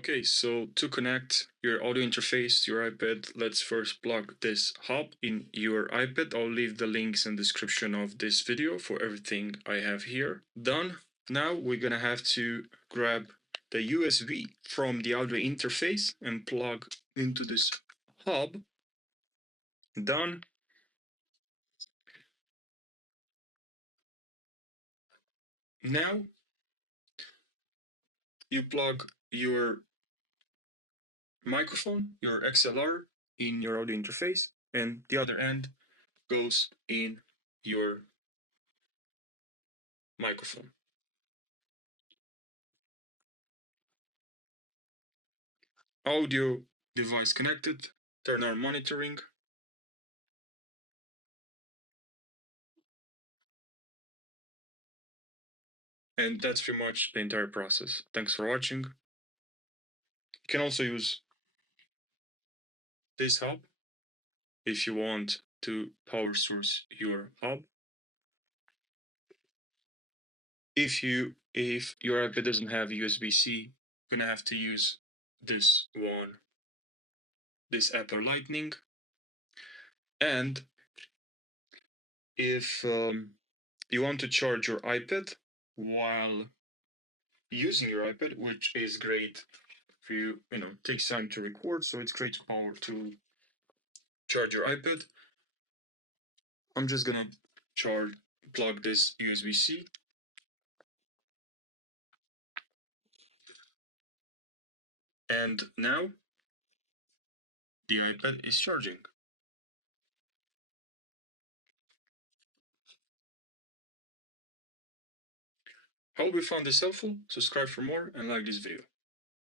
Okay, so to connect your audio interface to your iPad, let's first plug this hub in your iPad. I'll leave the links in the description of this video for everything I have here. Done. Now we're gonna have to grab the USB from the audio interface and plug into this hub. Done. Now you plug your microphone, your XLR, in your audio interface, and the other end goes in your microphone. Audio device connected, turn on monitoring. And that's pretty much the entire process. Thanks for watching. You can also use this hub if you want to power source your hub. If your iPad doesn't have USB-C, you're gonna have to use this one, this Apple Lightning. And if you want to charge your iPad while using your iPad, which is great if you takes time to record, so it's great power to charge your iPad. I'm just gonna plug this USB-C. And now the iPad is charging. Hope you found this helpful. Subscribe for more and like this video.